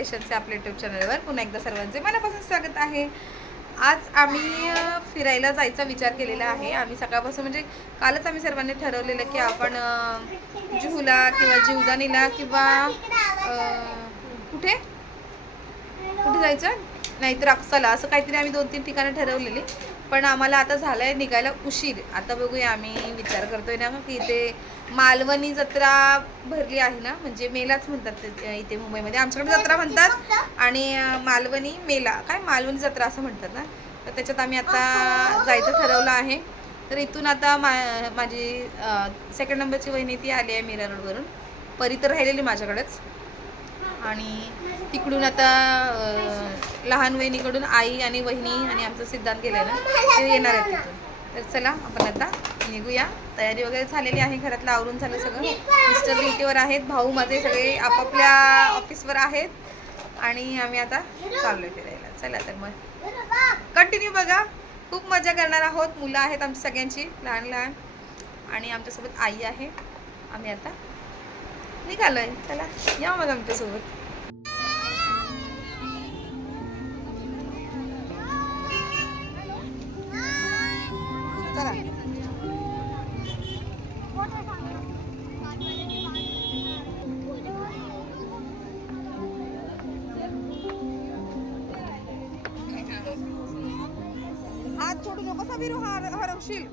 क्रिएशनचे आपल्या युट्यूब चॅनलवर पुन्हा एकदा सर्वांचे मनापासून स्वागत आहे. आज आम्ही फिरायला जायचा विचार केलेला आहे. आम्ही सकाळपासून म्हणजे कालच आम्ही सर्वांनी ठरवलेलं की आपण जुहूला किंवा जीवदानीला किंवा कुठे? कुठे जायचं? नाहीतर अक्साला असं काहीतरी आम्ही दोन तीन ठिकाणं ठरवलेली. पण आम्हाला आता झालंय निघायला उशीर. आता बघूया आम्ही विचार करतोय ना की इथे मालवणी जत्रा भरली आहे ना? म्हणजे मेलाच म्हणतात इथे मुंबईमध्ये. आमच्याकडे जत्रा म्हणतात आणि मालवणी मेला. काय? मालवणी जत्रा असं म्हणतात ना? तर त्याच्यात आम्ही आता जायचं ठरवलं आहे. तर इथून आता मा माझी सेकंड नंबरची वहिनी ती आली आहे मीरा रोडवरून परी तर राहिलेली माझ्याकडेच. आणि तिकडून आता लहान वहिनीकडून आई आणि वहिनी आणि आमचं सिद्धांत गेले ना ते येणार आहेत तिथून. तर चला आपण आता निघूया. तयारी वगैरे झालेली आहे घरातलं आवरून झालं सगळं. मिस्टर ड्युटीवर आहेत भाऊ माझे सगळे आपापल्या ऑफिसवर आहेत. आणि आम्ही आता चाललो फिरायला. चला तर मग. कंटिन्यू बघा. खूप मजा करणार आहोत. मुलं आहेत आमची सगळ्यांची लहान लहान. आणि आमच्यासोबत आई आहे. आम्ही आता निघालोय. चला या मग आमच्यासोबत. हात सोडू नको समीरू हार हरवशील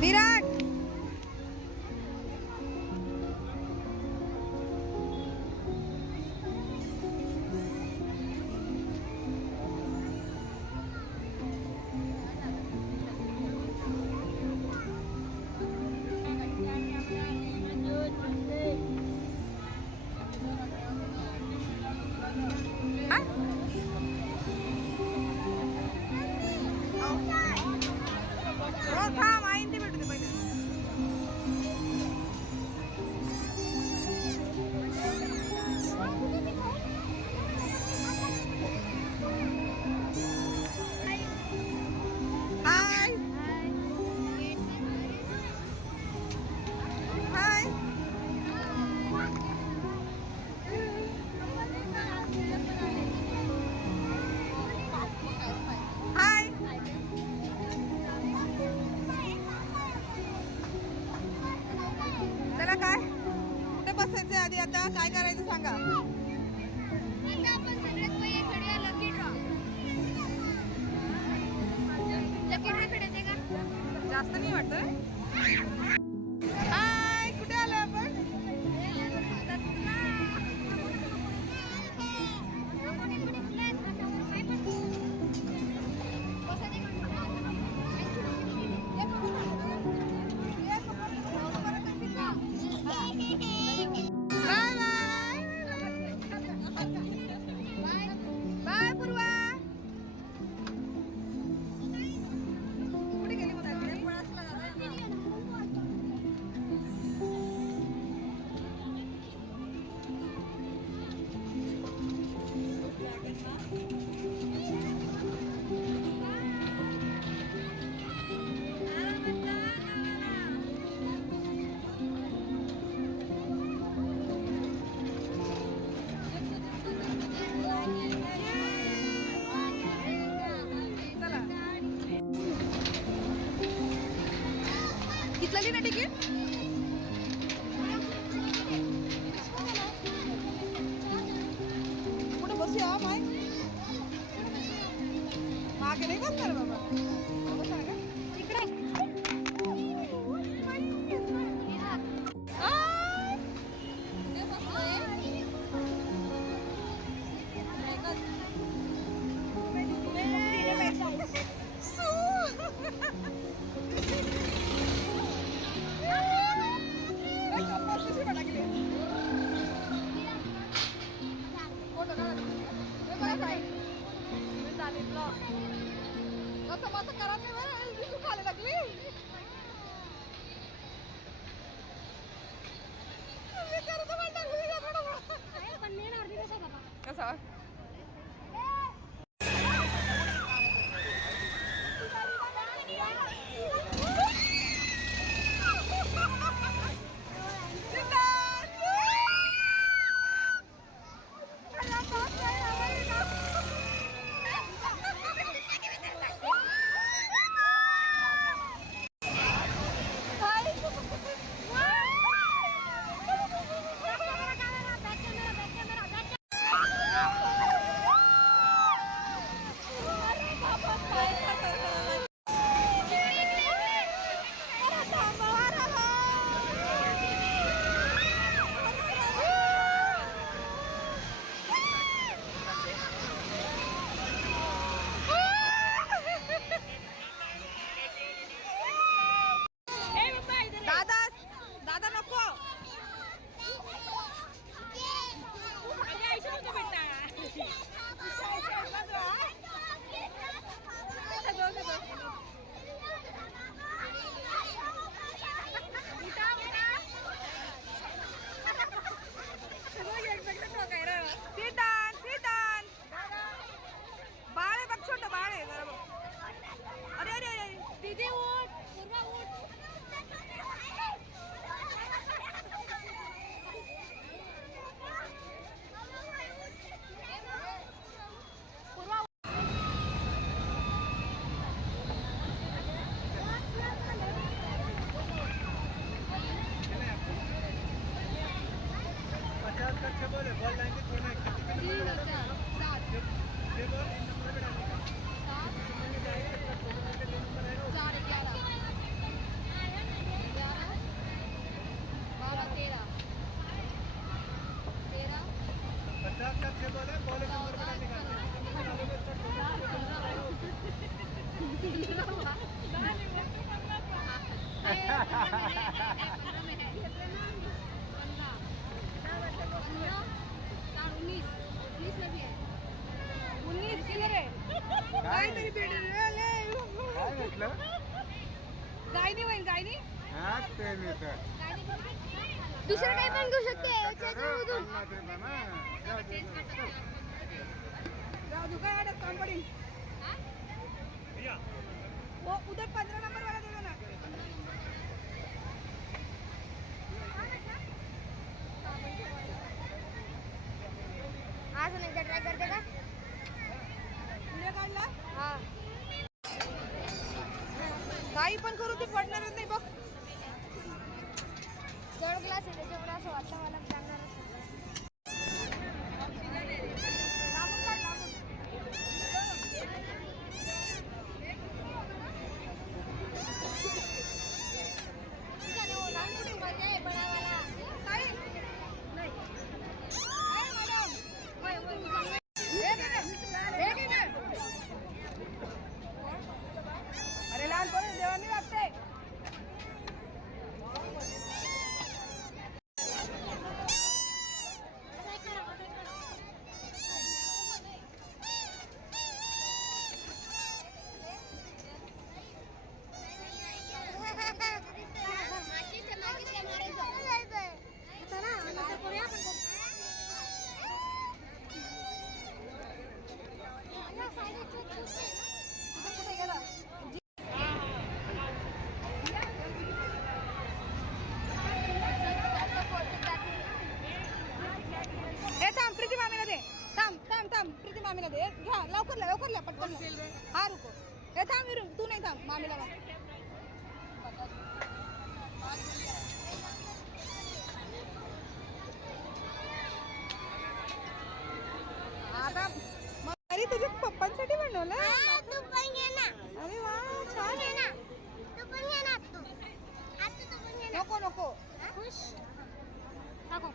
विराट बसायचं आधी आता काय करायचं सांगा? जास्त नाही वाटत कितलं ना पडेल. वो उधर पंधरा नंबर वाला दे दो ना अजून एकदा ट्राय करते का पुढे काढला हा काही पण करू ती पडणारच नाही बघ जड ग्लास आहे त्याच्यामुळे असं वाटतं मला चांगणार काय नाही काय मॅडम अरे लहान पोरं देवानी लागते कुठे गेला ए थांब प्रीती मामीला दे थांब थांब थांब प्रीती मामीला दे ए, घ्या लवकर ल्या लवकर ल्या पटकन ल्या. हा रुको ए थांब विरू तू नाही थांब मामीला आता मग अरे तुझ्या पप्पांसाठी बनवलं तू पण घे ना. अरे वा छान. आहे ना. तू पण घे ना तू. आता तू पण घे ना. नको नको. खुश? टाको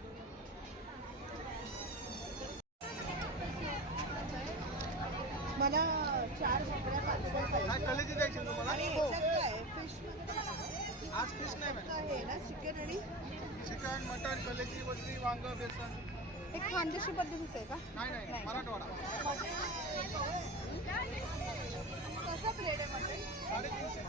मला चार पार्सल काय कलेजी द्यायची तुम्हाला? आणि ह्याच्यात काय फिश आज फिश नाही आहे ना चिकन आणि? चिकन मटन कलेजी बसली वांग बेसन. एक खानदेशी पद्धतीचं आहे का? नाही नाही नाही. मराठवाडा. कसं प्लेट आहे मटन? साडेतीनशे.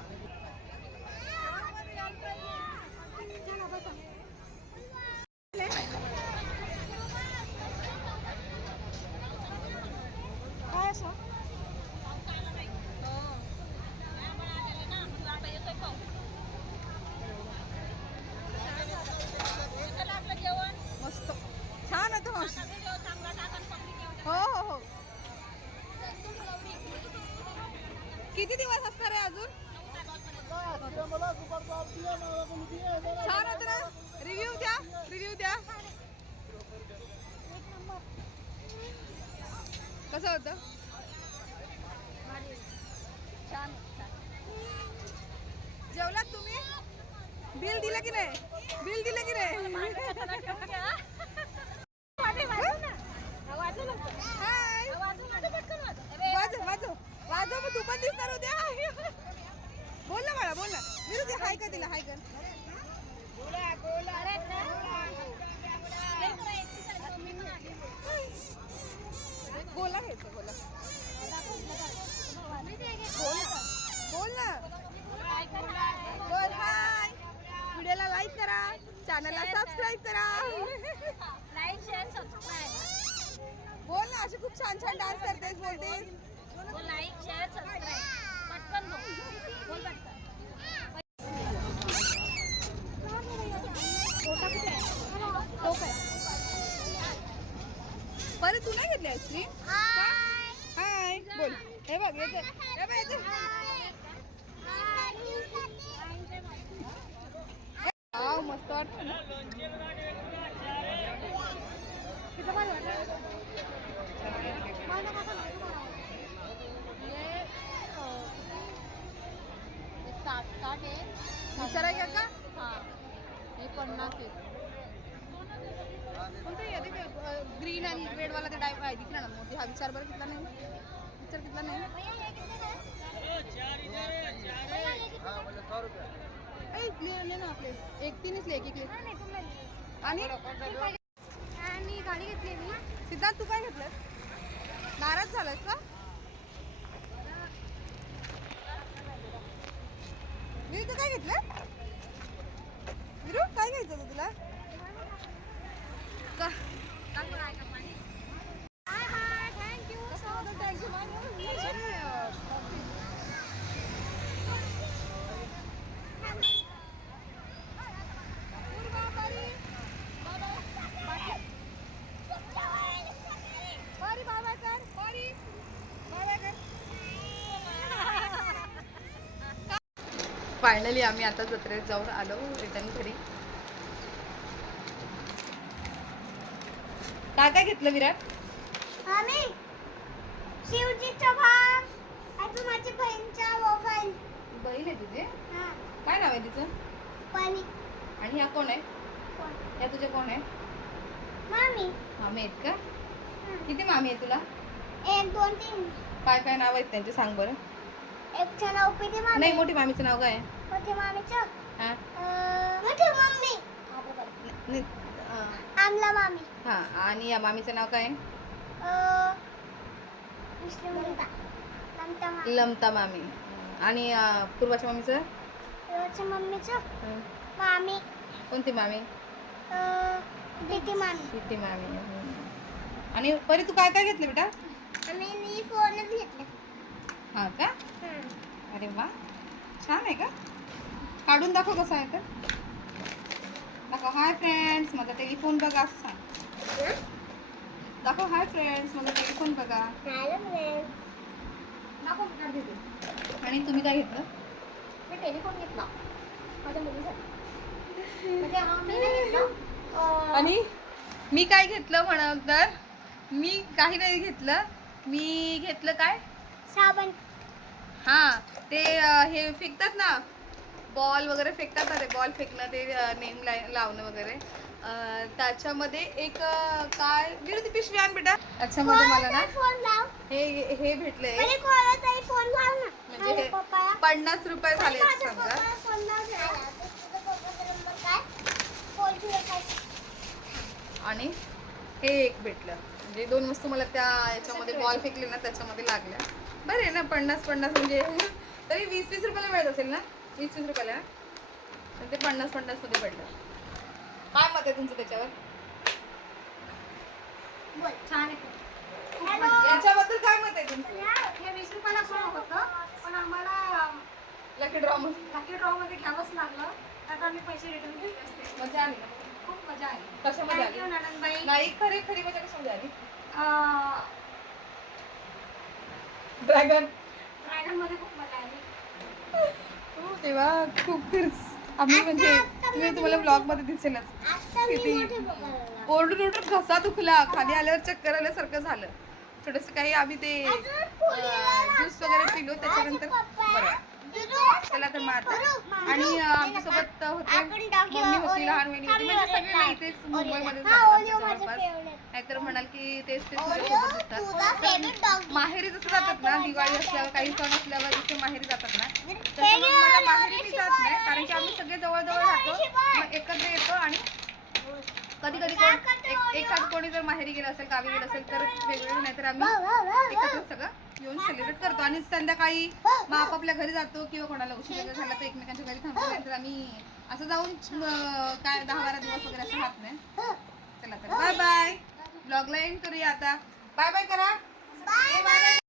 किती दिवस असणार आहे अजून? छान होतं ना रिव्ह्यू द्या रिव्ह्यू द्या. कसं होतं? जेवलात तुम्ही? बिल दिलं की नाही? बिल दिलं की नाही? वाजव वाजव. वाजव मग तू पण दिसणार उद्या बोल ना बाळा बोल ना. विरुद्ध हाय का तिला हाय कर. बोला घ्यायचं बोला बोल ना. बोल हाय. व्हिडिओला लाईक करा. चॅनलला सबस्क्राईब करा. लाईक शेअर सबस्क्राईब बोल ना अशी खूप छान छान डान्स करतेस बोलतेस. लाईक शेअर सबस्क्राईब पटकन बोल. बोल पटकन. बरं तू नाही घेतली आईस्क्रीम हाय बोल. हे बघ याचं हे बघ याचं वाव मस्त वाटतं. ना साठ साठ आहे. का का हा. हे पन्नास आहे. कोणतं? ते ग्रीन आणि रेड वाला ते डायप आहे. दिसला ना मोठी. हा विचार बरं कितला नाही. विचार कितला नाही. ना आपले. एक तीनच ले एक आणि? गाडी घेतली मी सिद्धार्थ तू काय घेतलं नाराज झालास का? मी तू काय घेतलं? विरू काय घ्यायचं होतं तुला? का बाय बाय थँक्यू बरी बाबा कर बरी बाबा कर फायनली आम्ही आता जत्रेत जाऊन आलो रिटर्न घरी. काय काय घेतलं विराट? आम्ही शिवजीचा भाग अजून माझी बहीणचा मोबाईल. बहीण आहे तुझे? हा. काय नाव आहे तिचं? पाणी आणि ह्या कोण आहे? ह्या तुझ्या कोण आहे? मामी. मामी आहेत का? किती मामी आहे तुला? एक दोन तीन. काय काय नाव आहेत त्यांचे सांग बरं. एक नाव पिते मामी. नाही मोठी मामीचं नाव काय? आहे मोठी मामीचं? हा? अं, मोठी मम्मी. नि- अं, आमला मामी. हा आणि या मामीचं नाव काय? आहे अं, लमता मामी. लमता मामी. आणि अं, पूर्वाच्या मामीचं? रोजच्या मम्मीचं? हं. मामी. कोणती मामी? अं, दीदी मामी. किती मामी. हं. आणि परी तू काय काय घेतलं बेटा? आणि मी फोनच घेतले. हा का? अरे वा. छान आहे का? काढून दाखव कसं आहे तर दाखव. हाय फ्रेंड्स माझा टेलिफोन बघा असं सांग. दाखव. हाय फ्रेंड्स माझा टेलिफोन बघा. दाखव मी काढते ते. आणि तुम्ही काय घेतलं? मी टेलिफोन घेतला. माझ्या मुलीसाठी. म्हणजे आणि मी काय घेतलं म्हणा तर मी काही नाही घेतलं. मी घेतलं काय? साबण. हा ते अं, हे फेकतात ना? बॉल वगैरे फेकतात ना ते? बॉल फेकणं ते नेम लावणं वगैरे. अं, त्याच्यामध्ये एक अं, काय? विरोधी पिशवी आण बेटा. त्याच्यामध्ये मला ना फोन लाव. हे हे आणि कोणाचाही फोन लाव ना. म्हणजे माझ्या हे पप्पाला. पन्नास रुपये झाले माझ्या समजा. पप्पाला फोन लाव जरा. पप्पाचा नंबर काय? फोन काय? आणि हे एक भेटलं. म्हणजे दोन वस्तू मला त्या याच्यामध्ये बॉल फेकले ना त्याच्यामध्ये लागल्या. बरं आहे ना पन्नास पन्नास म्हणजे तरी वीस वीस रुपयाला मिळत असेल ना? वीस वीस रुपयाला? ते पन्नास पन्नासमध्ये पडलं. काय मत आहे तुमचं त्याच्यावर? बोल छान आहे. हॅलो! याच्याबद्दल काय मत आहे तुमचं? हे वीस रुपयाला होतं पण आम्हाला लकी ड्रॉ मध्ये. लकी ड्रॉ मध्ये घ्यावंच लागलं. आता आम्ही पैसे रिटर्न घेतले असते. मजा आली? खूप मजा आली? आली नंदनबाई नाही खरी खरी मजा आली? अं, ड्रॅगन. मध्ये खूप मजा तेव्हा खूप खर्च. आम्ही म्हणजे तुम्ही तुम्हाला ब्लॉगमध्ये दिसेलच. किती? ओरडून ओरडून घसा दुखला. खाली आल्यावर चक्कर आल्यासारखं झालं. थोडस काही आम्ही ते ज्यूस वगैरे पिलो त्याच्यानंतर बरं. चला तर मग आता आणि आमच्यासोबत होते. मम्मी होती लहान वहिनी होती. म्हणजे सगळे इथेच मुंबईमध्ये जवळपास. नाहीतर म्हणाल की तेच ते सगळ्यासोबत दिसतात माहेरी जसं जातात ना दिवाळी असल्यावर काही सण असल्यावर जसे माहेरी जातात ना तसं मग मला माहेरी मी जात नाही. कारण की आम्ही सगळे जवळ जवळ राहतो. मग एकत्र येतो आणि कधी कधी कोण एखाद कोणी जर माहेरी गेलं असेल गावी गेलं असेल तर वेगवेगळं नाहीतर आम्ही एकत्र सगळं येऊन सेलिब्रेट करतो आणि संध्याकाळी मग आपापल्या घरी जातो किंवा कोणाला उशीर वगैरे झाला तर एकमेकांच्या घरी थांबतो. नाहीतर आम्ही असं जाऊन अं, काय दहा बारा दिवस वगैरे असं राहत नाही. चला तर बाय बाय ब्लॉगला एंड करूया आता. बाय बाय करा. ए, bye. bye.